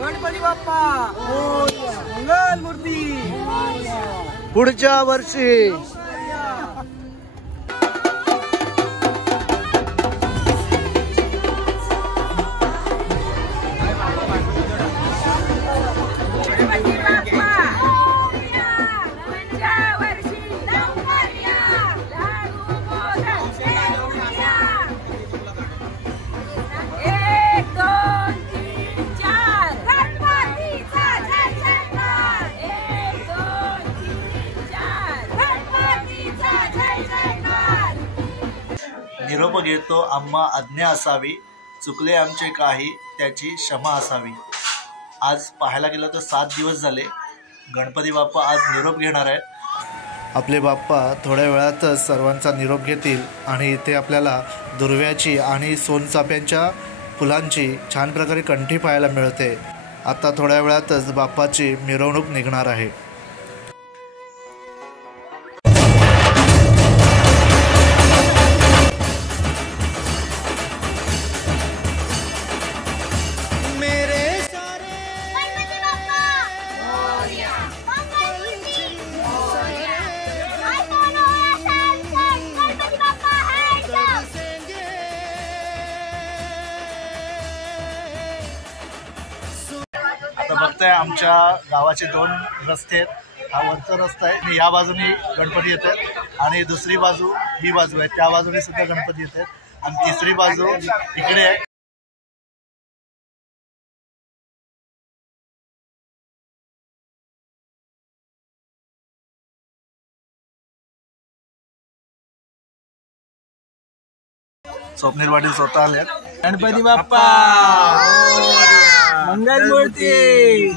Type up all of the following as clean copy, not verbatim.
गणपती बाप्पा मंगल मूर्ती पुढच्या वर्षी। निरोप घेतो आम्हा आज्ञा असावी, चुकले आमचे काही त्याची क्षमा असावी। आज पाहायला गेलं तर 7 दिवस झाले गणपती बाप्पा आज निरोप घेणार आहेत। आपले बाप्पा थोड्या वेळातच सर्वांचा निरोप घेतील आणि इथे आपल्याला दुर्व्याची आणि सोनचाफ्याच्या फुलांची छान प्रकारे कंठी पाहायला मिळते। आता थोड्या वेळातच बाप्पाची मिरवणूक निघणार आहे। बघताय आमच्या गावाचे 2 रस्ते आहेत। हा वरचा रस्ता आहे आणि या बाजूने गणपती येतात आणि दुसरी बाजू ही बाजू आहे, त्या बाजूने सुद्धा गणपती येतात आणि तिसरी बाजू इकडे आहे। स्वप्नील पाटील स्वतः आले। गणपती बाप्पा मंगल मूर्ती।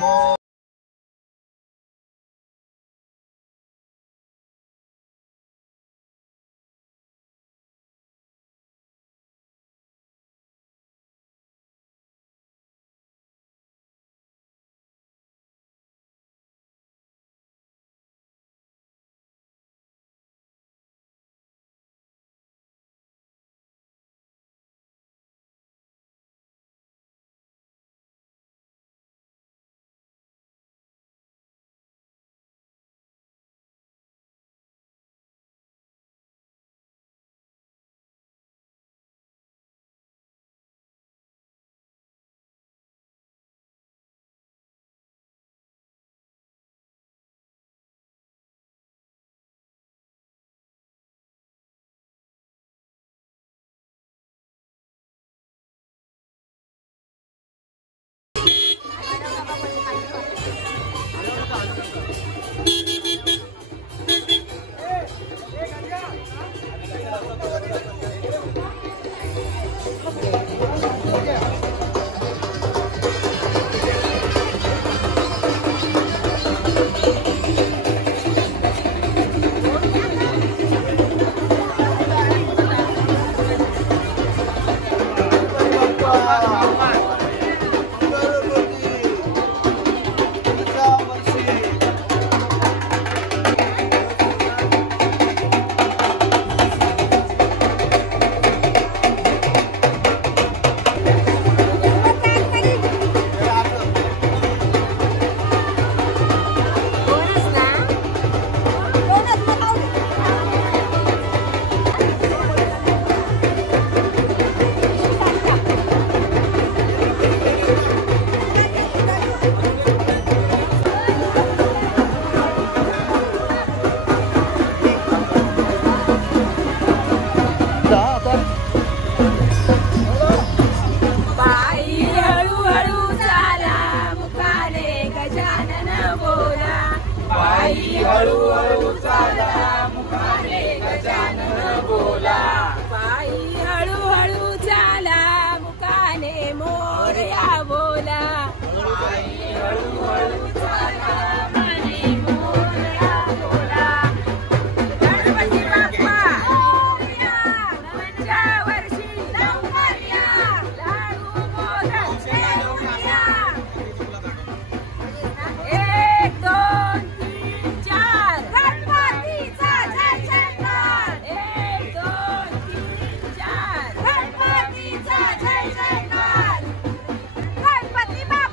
गणपती बाप्पा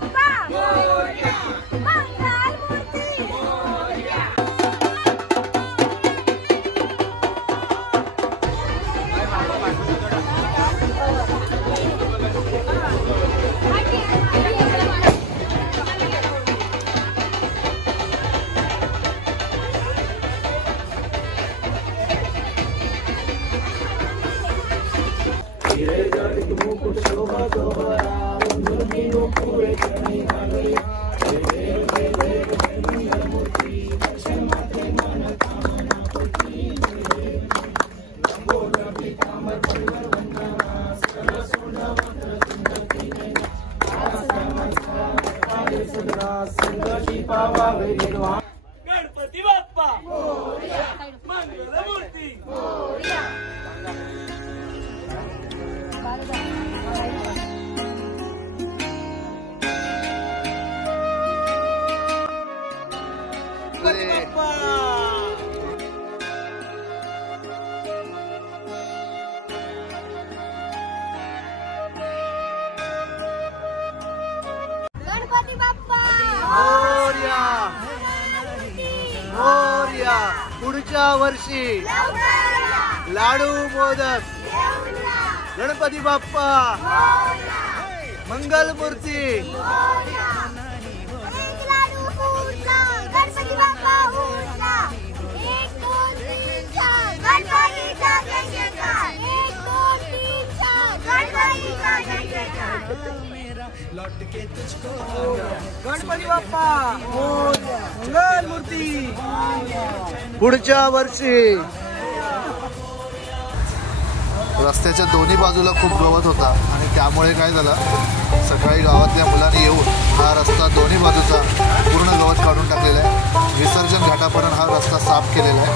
गणपती बाप्पा मंगलमूर्ती गणपती बाप्पा मोरया मोरया. पुढच्या वर्षी लाडू मोदक. गणपती बाप्पा मंगलमूर्ती. गणपती बाप्पा उठला. 1 2 3 4 गणपतीचा जय जयकार. 1 2 3 4 गणपतीचा जय जयकार. गणपती बाप्पा मंगलमूर्ती. पुढच्या वर्षी. रस्त्याच्या दोन्ही बाजूला खूप गवत होता आणि त्यामुळे काय झालं, सकाळी गावातल्या मुलांनी येऊन हा रस्ता दोन्ही बाजूचा पूर्ण गवत काढून टाकलेला आहे. विसर्जन घाटापर्यंत हा रस्ता साफ केलेला आहे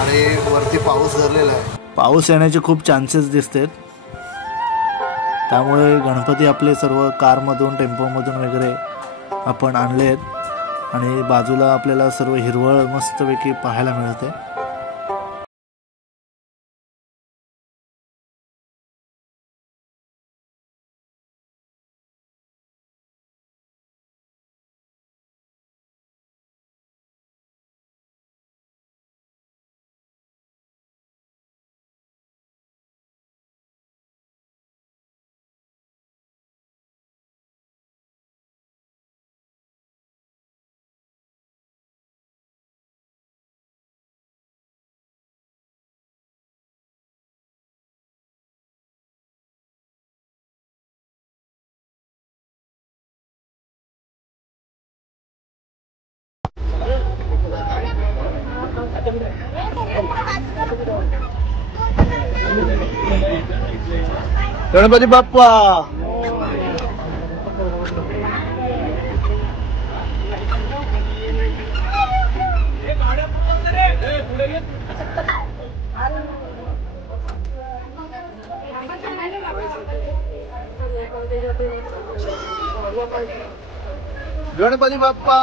आणि वरती पाऊस धरलेला आहे. पाऊस येण्याचे खूप चान्सेस दिसतात. त्यामुळे गणपती आपले सर्व कारमधून टेम्पोमधून वगैरे आपण आणले आहेत आणि बाजूला आपल्याला सर्व हिरवळ मस्तपैकी पाहायला मिळते. गणपती बाप्पा गणपती बाप्पा.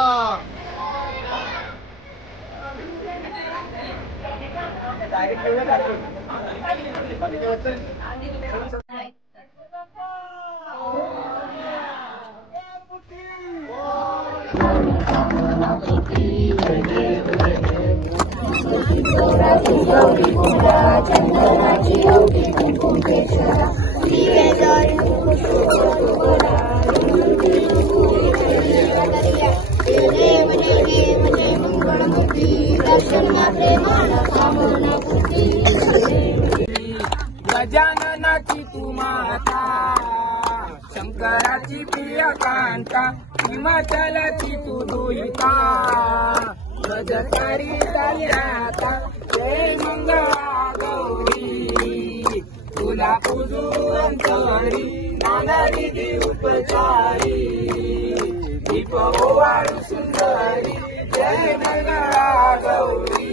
गजाननाची तू माता, शंकराची प्रिय कांता, हिमाचलाची तू दुहिता, गजकारी झाली आता जय मंगळा गौरी. तुला पूजू अंतरी नाना विधी उपचारी, दीप ओवाळू सुंदरी जय मंगळा गौरी.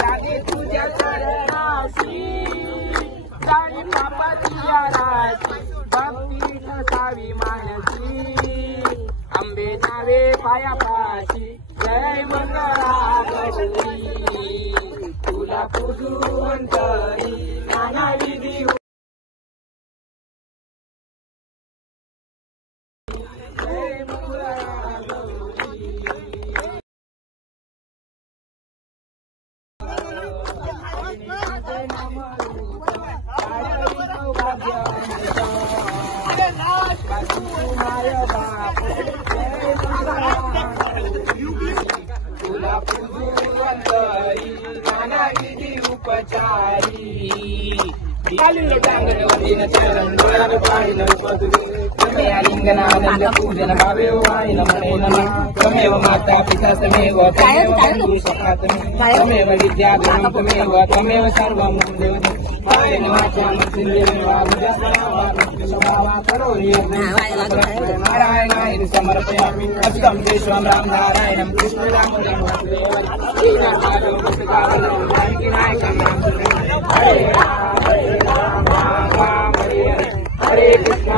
लागे तुझ्या चरणाशी जाणी पापाची राशी, भक्ती नसावी मानसी, आंबे जावे पायापाशी जय मंगळा गौरी. तुला पूजू अंतरी नाना विधी जय मंगळा गौरी. तुला पूजू अंतरी नाना विधी उपचारी, कालिंग टांगण वंदिन चरण डोळ्यात पाहिलं पदुरे तमे आलिंगनानंद पूजन भावे वाहिन मने नमः तमेव माता पिता तमेव बंधु सखा तमेव विद्या तमेव तमेव सर्वं देवते पाय नमाच्या नारायणाय समर्पयामि अष्टम विश्वं राम नारायणं कृष्ण दामोदरं हरे कृष्ण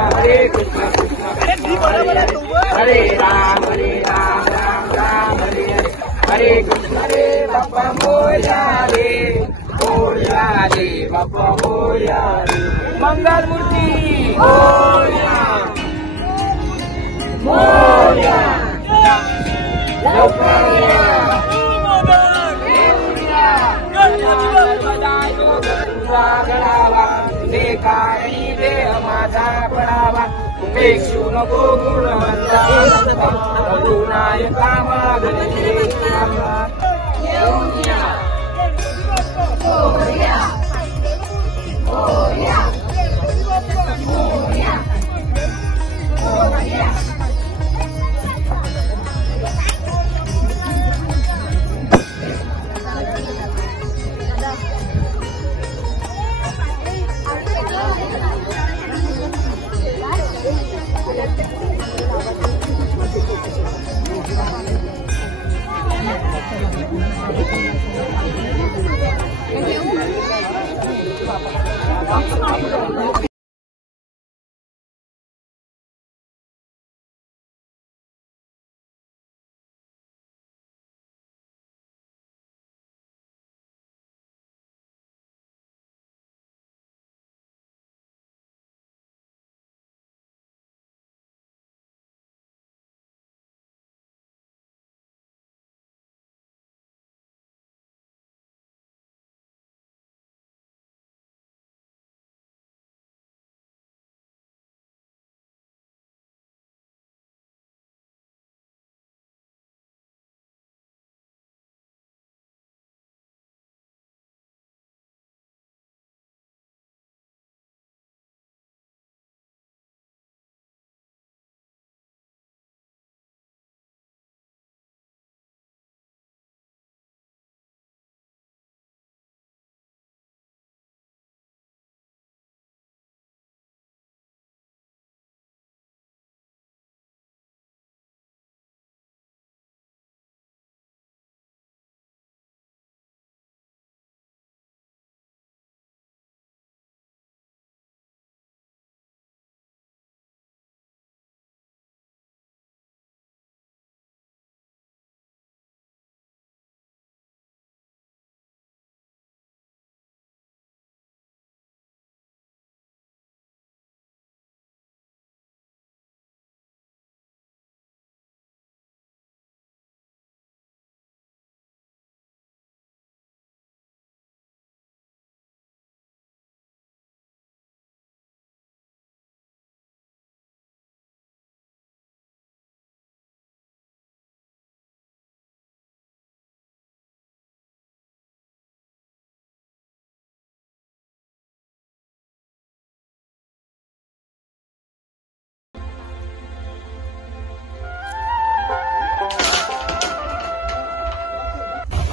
हरे राम राम राम हरे कृष्ण हरे बाप्पा मोरया रे बाप्पा मोरया रे मंगल मूर्ती मोरया कारणी देह माझा पडावा उपेक्षू नको गुणवंता गुणायका मागणे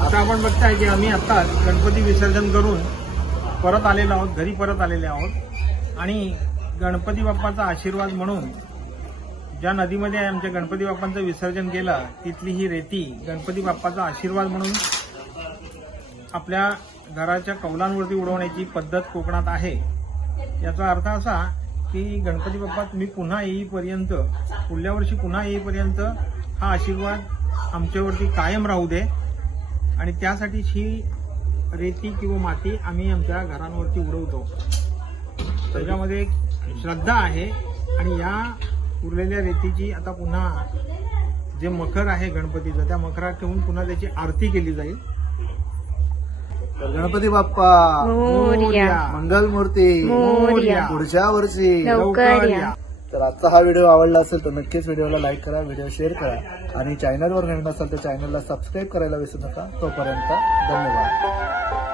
आता आपण बघताय की आम्ही आता गणपती विसर्जन करून परत आलेलो आहोत, घरी परत आलेले आहोत आणि गणपती बाप्पाचा आशीर्वाद म्हणून ज्या नदीमध्ये आमच्या गणपती बाप्पांचं विसर्जन केलं तिथली ही रेती गणपती बाप्पाचा आशीर्वाद म्हणून आपल्या घराच्या कौलांवरती उडवण्याची पद्धत कोकणात आहे। याचा अर्थ असा की गणपती बाप्पा तुम्ही पुन्हा येईपर्यंत, पुढल्या वर्षी पुन्हा येईपर्यंत हा आशीर्वाद आमच्यावरती कायम राहू दे आणि त्यासाठीच ही रेती किंवा माती आम्ही आमच्या घरांवरती उडवतो। त्याच्यामध्ये एक श्रद्धा आहे आणि या उरलेल्या रेतीची आता पुन्हा जे मखर आहे गणपतीचं त्या मखरात ठेवून पुन्हा त्याची आरती केली जाईल। गणपती बाप्पा मोरया, मंगलमूर्ती मोरया, पुढच्या वर्षी लवकर या। तर आजचा हा व्हिडिओ आवडला असेल तर नक्कीच व्हिडिओला लाईक करा, व्हिडिओ शेअर करा आणि चॅनलवर नवीन असाल तर चॅनलला सबस्क्राईब करायला विसरू नका। तोपर्यंत धन्यवाद।